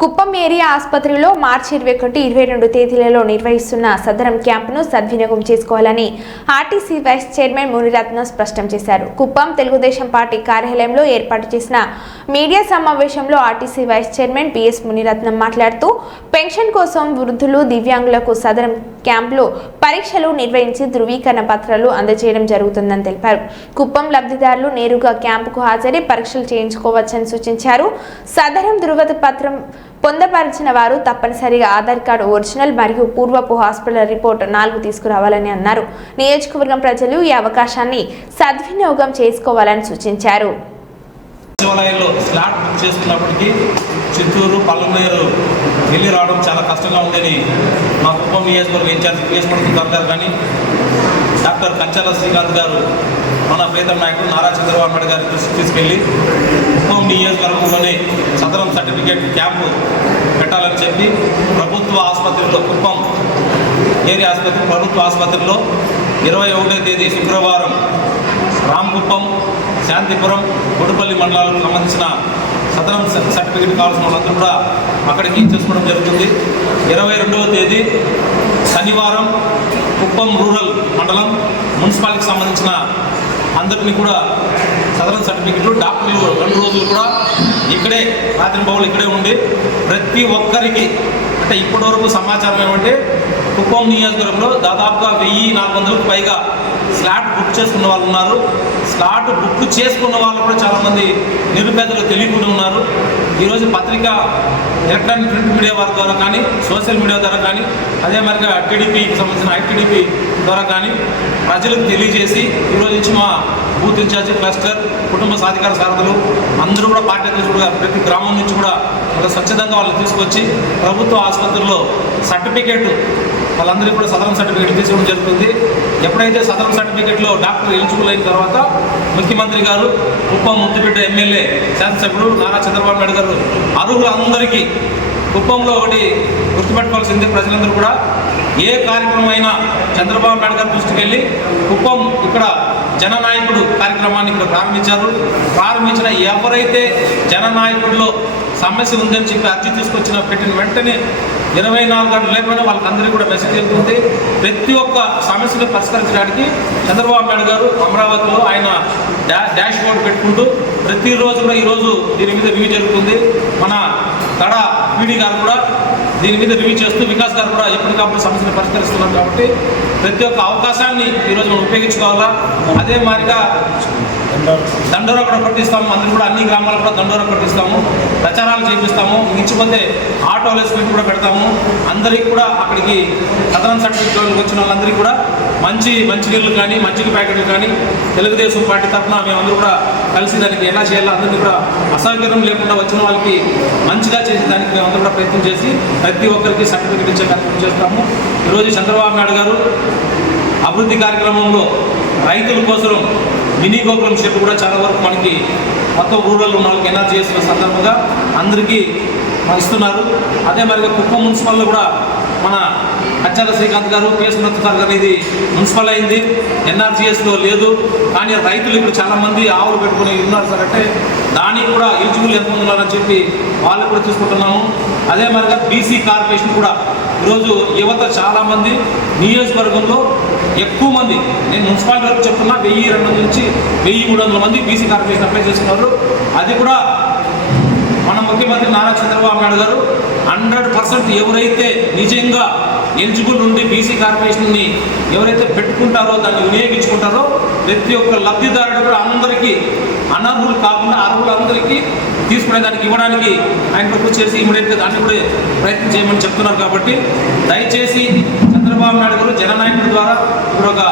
Kuppam area ఆసుపత్రిలో మార్చి 21, 22 తేదీలలో నిర్వహిస్తున్న సదరం క్యాంపును సద్వినియోగం చేసుకోవాలని ఆర్టీసీ వైస్ చైర్మన్ మునిరత్నం స్పష్టం చేశారు. కుప్పం తెలుగుదేశం పార్టీ కార్యాలయంలో ఏర్పాటు చేసిన మీడియా సమావేశంలో RTC vice chairman P S Muniratnam మాట్లాడుతూ పెన్షన్ కోసం వృద్ధులు, దివ్యాంగులకు సదరం క్యాంపులో పరీక్షలు నిర్వహించి ధృవీకరణ పత్రాలు అందజేయడం జరుగుతుందని తెలిపారు. కుప్పం లబ్ధిదారులు నేరుగా క్యాంపుకు హాజరై పరీక్షలు చేయించుకోవచ్చని సూచించారు. సదరం ధృవత పత్రం పొందపరిచిన వారు తప్పనిసరిగా ఆధార్ కార్డు ఒరిజినల్ మరియు పూర్వపు హాస్పిటల్ రిపోర్ట్ 4 తీసుకురావాలని అన్నారు. నియోజకవర్గం ప్రజలు ఈ అవకాశాన్ని సద్వినియోగం చేసుకోవాలని సూచించారు. సచివాలయంలో స్లాట్ బుక్ చేసుకున్నప్పటికీ చిత్తూరు, పల్లెమూరు వెళ్ళి రావడం చాలా కష్టంగా ఉందని మా కుప్పం నియోజకవర్గం ఇన్ఛార్జ్ పిఎస్ మునిరత్నం గారు కానీ డాక్టర్ కంచాల శ్రీకాంత్ గారు మన ప్రీతం నాయకుడు నారా చంద్రబాబు నాయుడు గారి దృష్టికి తీసుకెళ్లి కుప్పం నియోజకవర్గంలోనే సదరం సర్టిఫికేట్ క్యాంపు పెట్టాలని చెప్పి ప్రభుత్వ ఆసుపత్రిలో కుప్పం ఏరియా ఆసుపత్రి ప్రభుత్వ ఆసుపత్రిలో 21వ తేదీ శుక్రవారం రామకుప్పం, శాంతిపురం, గొడుపల్లి మండలాలకు సంబంధించిన సదరం సర్టిఫికేట్ కావాల్సిన వాళ్ళందరూ కూడా అక్కడికి చేసుకోవడం జరుగుతుంది. 22వ తేదీ శనివారం కుప్పం రూరల్ మండలం మున్సిపాలిటీకి సంబంధించిన అందరినీ కూడా సదరం సర్టిఫికెట్లు డాక్టర్లు 2 రోజులు కూడా ఇక్కడే రాత్రి పౌలు ఇక్కడే ఉండి ప్రతి ఒక్కరికి అంటే ఇప్పటివరకు సమాచారం ఏమంటే కుప్పం నియోజకవర్గంలో దాదాపుగా 1400కు పైగా స్లాట్ బుక్ చేసుకున్న వాళ్ళు ఉన్నారు. స్లాట్ బుక్ చేసుకున్న వాళ్ళు కూడా చాలామంది నిరుపేదలు తెలియకుండా ఉన్నారు. ఈరోజు పత్రిక ఎలక్ట్రానిక్ ప్రింట్ మీడియా వారి ద్వారా కానీ, సోషల్ మీడియా ద్వారా కానీ, అదే మరిగా టీడీపీకి సంబంధించిన ఐటీడీపీ ద్వారా కానీ ప్రజలకు తెలియజేసి ఈరోజు నుంచి మా బూత్ ఇన్ఛార్జి, క్లస్టర్, కుటుంబ సాధికార సారథులు అందరూ కూడా పార్టీ అధ్యక్షుడు ప్రతి గ్రామం నుంచి కూడా స్వచ్ఛందంగా వాళ్ళు తీసుకొచ్చి ప్రభుత్వ ఆసుపత్రుల్లో సర్టిఫికేట్ వాళ్ళందరికీ కూడా సదరం సర్టిఫికేట్ తీసుకోవడం జరుగుతుంది. ఎప్పుడైతే సదరం సర్టిఫికేట్లో డాక్టర్ ఎలిజిబుల్ అయిన తర్వాత ముఖ్యమంత్రి గారు, కుప్పం ముద్దుబిడ్డ ఎమ్మెల్యే, శాసనసభ్యుడు నారా చంద్రబాబు నాయుడు గారు అర్హులందరికీ కుప్పంలో ఒకటి గుర్తుపెట్టుకోవాల్సింది ప్రజలందరూ కూడా ఏ కార్యక్రమం అయినా చంద్రబాబు నాయుడు గారి దృష్టికి వెళ్ళి కుప్పం ఇక్కడ జననాయకుడు కార్యక్రమాన్ని ఇక్కడ ప్రారంభించిన ఎవరైతే జననాయకుడిలో సమస్య ఉందని చెప్పి అర్జీ పెట్టిన వెంటనే 24 గంటలు లేకపోయినా వాళ్ళకందరికీ కూడా మెసేజ్ వెళ్తుంది. ప్రతి ఒక్క సమస్యను పరిష్కరించడానికి చంద్రబాబు నాయుడు గారు అమరావతిలో ఆయన డాష్ బోర్డు పెట్టుకుంటూ ప్రతిరోజు కూడా ఈరోజు దీని మీద రివ్యూ జరుగుతుంది. మన తడ పీడీ గారు కూడా దీని మీద రివ్యూ చేస్తూ, వికాస్ గారు కూడా ఎప్పటికప్పుడు సమస్యను పరిష్కరిస్తున్నారు. కాబట్టి ప్రతి ఒక్క అవకాశాన్ని ఈరోజు మనం ఉపయోగించుకోవాలా. అదే మాదిరిగా దండోరా కూడా కొట్టిస్తాము. అందరూ కూడా అన్ని గ్రామాలకు కూడా దండోరా కొట్టిస్తాము, ప్రచారాలు చేపిస్తాము. ఇచ్చిపోతే ఆటో అలెస్మెంట్ కూడా పెడతాము. అందరికీ కూడా అక్కడికి సదరం సర్టిఫికేట్ వచ్చిన వాళ్ళందరికీ కూడా మంచి నీళ్ళు కానీ, మజ్జిగ ప్యాకెట్లు కానీ తెలుగుదేశం పార్టీ తరఫున మేమందరూ కూడా కలిసి దానికి ఎలా చేయాలో అందరినీ కూడా అసౌకర్యం లేకుండా వచ్చిన వాళ్ళకి మంచిగా చేసేదానికి మేమందరూ కూడా ప్రయత్నం చేసి ప్రతి ఒక్కరికి సర్టిఫికేట్ ఇచ్చే కార్యక్రమం చేస్తాము. ఈరోజు చంద్రబాబు నాయుడు గారు అభివృద్ధి కార్యక్రమంలో రైతుల కోసం మినీ గోకులం షెడ్ కూడా చాలా వరకు మనకి మొత్తం రూరల్ ఉన్న వాళ్ళకి ఎనర్జీ చేసిన సందర్భంగా అందరికీ ఇస్తున్నారు. అదే మరిగా కుప్పం మున్సిపల్లో కూడా మన కంచాల శ్రీకాంత్ గారు, పిఎస్ మునిరత్నం సార్ గారు ఇది మున్సిపల్ అయింది, ఎన్ఆర్జీఎస్లో లేదు. కానీ రైతులు ఇప్పుడు చాలామంది ఆవులు పెట్టుకుని ఉన్నారు సార్ అంటే దానికి కూడా ఎలిజిబుల్ ఎంతమంది ఉన్నారని చెప్పి వాళ్ళు కూడా తీసుకుంటున్నాము. అదే మరిగా బీసీ కార్పొరేషన్ కూడా ఈరోజు యువత చాలామంది నియోజకవర్గంలో ఎక్కువ మంది, నేను మున్సిపాలిటీ వరకు చెప్తున్నా 1200 నుంచి 1300 మంది బీసీ కార్పొరేషన్ అప్లై చేసుకున్నారు. అది కూడా మన ముఖ్యమంత్రి నారా చంద్రబాబు నాయుడు గారు 100% ఎవరైతే నిజంగా ఎలిజిబుల్ నుండి బీసీ కార్పొరేషన్ని ఎవరైతే పెట్టుకుంటారో, దాన్ని వినియోగించుకుంటారో ప్రతి ఒక్క లబ్ధిదారుడు కూడా అందరికీ అనర్హులు కాకుండా అర్హులందరికీ తీసుకునేదానికి ఇవ్వడానికి ఆయన ప్రపోజ్ చేసి ఇమీడియట్గా దాన్ని కూడా ప్రయత్నం చేయమని చెప్తున్నారు. కాబట్టి దయచేసి చంద్రబాబు నాయుడు గారు జననాయకుడి ద్వారా ఇప్పుడు ఒక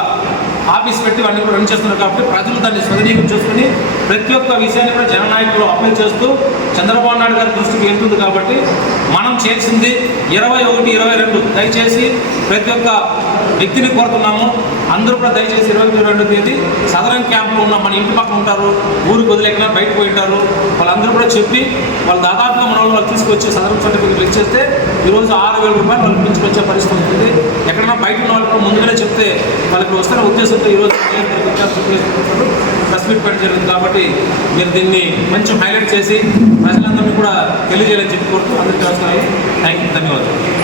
ఆఫీస్ పెట్టి అన్ని కూడా రన్ చేస్తున్నారు. కాబట్టి ప్రజలు దాన్ని సద్వినియోగం చేసుకుని ప్రతి ఒక్క విషయాన్ని కూడా జననాయకులు అప్లై చేస్తూ చంద్రబాబు నాయుడు గారి దృష్టికి వెళ్తుంది. కాబట్టి మనం చేసింది 21, 22 దయచేసి ప్రతి ఒక్క వ్యక్తిని కోరుతున్నాము. అందరూ కూడా దయచేసి 22వ తేదీ సదరం క్యాంపులో ఉన్న మన ఇంటి పక్కన ఉంటారు, ఊరికి వదిలేకనా బయటకు పోయి ఉంటారు, వాళ్ళందరూ కూడా చెప్పి వాళ్ళు దాదాపుగా మన వాళ్ళు తీసుకొచ్చి సదరం సర్టిఫికేట్లు ఇచ్చేస్తే ఈరోజు 6,000 రూపాయలు వాళ్ళు తీసుకొచ్చే పరిస్థితి ఉంటుంది. ఎక్కడైనా బయట ఉన్న వాళ్ళకి ముందుగానే చెప్తే వాళ్ళకి వస్తున్న ఉద్దేశం ఉద్దేశంతో ఈరోజు ప్రెస్ మీట్ పెట్టడం జరిగింది. కాబట్టి మీరు దీన్ని కొంచెం హైలైట్ చేసి ప్రజలందరినీ కూడా తెలియజేయాలని చెప్పి కోరుతూ అందరికీ వస్తున్నాయి. థ్యాంక్ యూ, ధన్యవాదాలు.